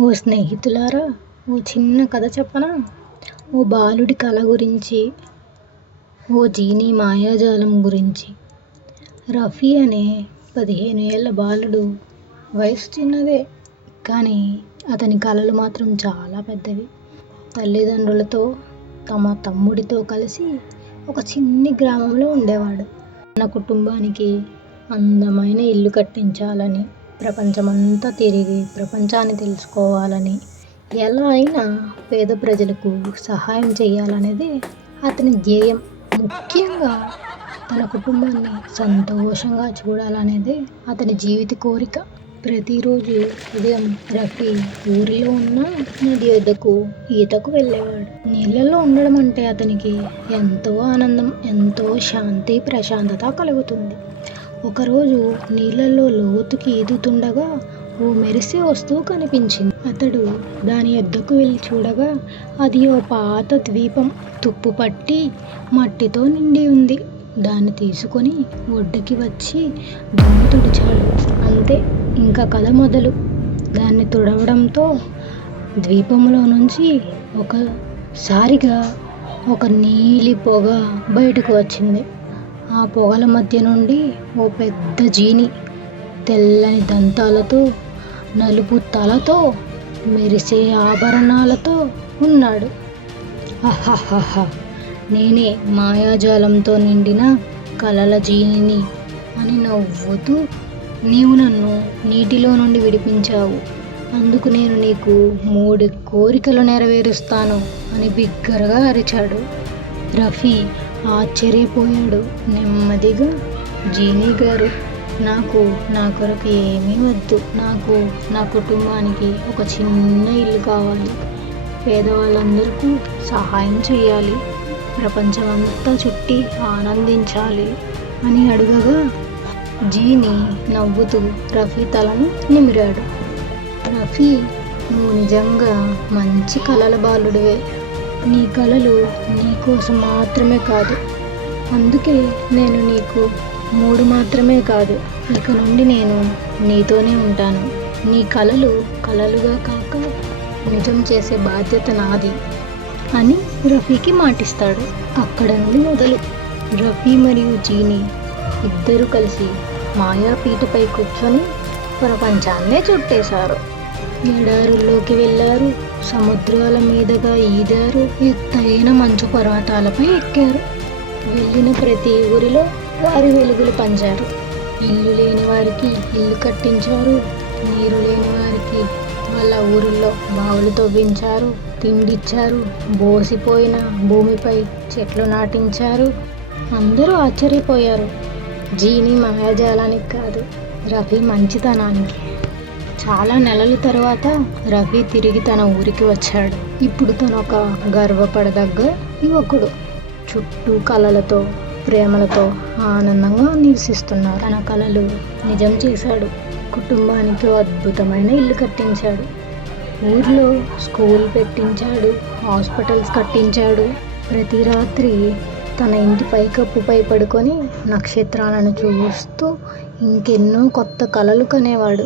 ఓ స్నేహితులారా, ఓ చిన్న కథ చెప్పనా? ఓ బాలుడి కల గురించి, ఓ జీనీ మాయాజాలం గురించి. రఫీ అనే 15 ఏళ్ల బాలుడు. వయసు చిన్నదే, కానీ అతని కలలు మాత్రం చాలా పెద్దవి. తల్లిదండ్రులతో, తమ తమ్ముడితో కలిసి ఒక చిన్ని గ్రామంలో ఉండేవాడు. తన కుటుంబానికి అందమైన ఇల్లు కట్టించాలని, ప్రపంచమంతా తిరిగి ప్రపంచాన్ని తెలుసుకోవాలని, ఎలా అయినా పేద ప్రజలకు సహాయం చేయాలనేదే అతని ధ్యేయం. ముఖ్యంగా తన కుటుంబాన్ని సంతోషంగా చూడాలనేదే అతని జీవిత కోరిక. ప్రతిరోజు ఉదయం రఫీ ఊరిలో ఉన్న నది వద్దకు ఈతకు వెళ్ళేవాడు. నీళ్ళలో ఉండడం అంటే అతనికి ఎంతో ఆనందం, ఎంతో శాంతి, ప్రశాంతత కలుగుతుంది. ఒకరోజు నీళ్ళలో లోతుకి ఈదుతుండగా ఓ మెరిసే వస్తువు కనిపించింది. అతడు దాని వద్దకు వెళ్ళి చూడగా అది ఓ పాత ద్వీపం, తుప్పు పట్టి మట్టితో నిండి ఉంది. దాన్ని తీసుకొని ఒడ్డుకి వచ్చి దుమ్ము తుడిచాడు. అంతే, ఇంకా కథ మొదలు. దాన్ని తుడవడంతో ద్వీపంలో నుంచి ఒకసారిగా ఒక నీలి పొగ బయటకు వచ్చింది. ఆ పొగల మధ్య నుండి ఓ పెద్ద జీనీ, తెల్లని దంతాలతో, నలుపు తలతో, మెరిసే ఆభరణాలతో ఉన్నాడు. అహహహ, నేనే మాయాజాలంతో నిండిన కలల జీనిని అని నవ్వుతూ, నీవు నన్ను నీటిలో నుండి విడిపించావు, అందుకు నేను నీకు 3 కోరికలు నెరవేరుస్తాను అని బిగ్గరగా అరిచాడు. రఫీ ఆశ్చర్యపోయాడు. నెమ్మదిగా, జీనీ గారు, నా కొరకు ఏమీ వద్దు. నాకు నా కుటుంబానికి ఒక చిన్న ఇల్లు కావాలి. పేదవాళ్ళందరికీ సహాయం చేయాలి. ప్రపంచమంతా చుట్టి ఆనందించాలి అని అడగగా జీనీ నవ్వుతూ రఫీ తలను నిమిరాడు. రఫీ, నువ్వు నిజంగా మంచి కలల బాలుడివే. నీ కలలు నీ కోసం మాత్రమే కాదు. అందుకే నేను నీకు 3 మాత్రమే కాదు, ఇక నుండి నేను నీతోనే ఉంటాను. నీ కలలు కలలుగా కాక నిజం చేసే బాధ్యత నాది అని రఫీకి మాటిస్తాడు. అక్కడ నుండి మొదలు రఫీ మరియు జీనీ ఇద్దరు కలిసి మాయాపీఠపై కూర్చొని ప్రపంచాన్నే చుట్టేశారు. ఎడారుల్లోకి వెళ్ళారు, సముద్రాల మీదుగా ఈదారు, ఎత్తైన మంచు పర్వతాలపై ఎక్కారు. వెళ్ళిన ప్రతి ఊరిలో వారి వెలుగులు పంచారు. ఇల్లు లేని వారికి ఇల్లు కట్టించారు. నీరు లేని వారికి వాళ్ళ ఊరిలో బావులు తవ్వించారు, తిండిచ్చారు. బోసిపోయిన భూమిపై చెట్లు నాటించారు. అందరూ ఆశ్చర్యపోయారు. జీనీ మాయాజాలానికి కాదు, రఫీ మంచితనానికి. చాలా నెలల తర్వాత రఫీ తిరిగి తన ఊరికి వచ్చాడు. ఇప్పుడు తను ఒక గర్వపడదగ్గ యువకుడు. చుట్టూ కలలతో, ప్రేమలతో ఆనందంగా నివసిస్తున్నారు. తన కలలు నిజం చేశాడు. కుటుంబానికి అద్భుతమైన ఇల్లు కట్టించాడు. ఊర్లో స్కూల్ పెట్టించాడు, హాస్పిటల్స్ కట్టించాడు. ప్రతి రాత్రి తన ఇంటి పైకప్పుపై పడుకొని నక్షత్రాలను చూస్తూ ఇంకెన్నో కొత్త కలలు కనేవాడు.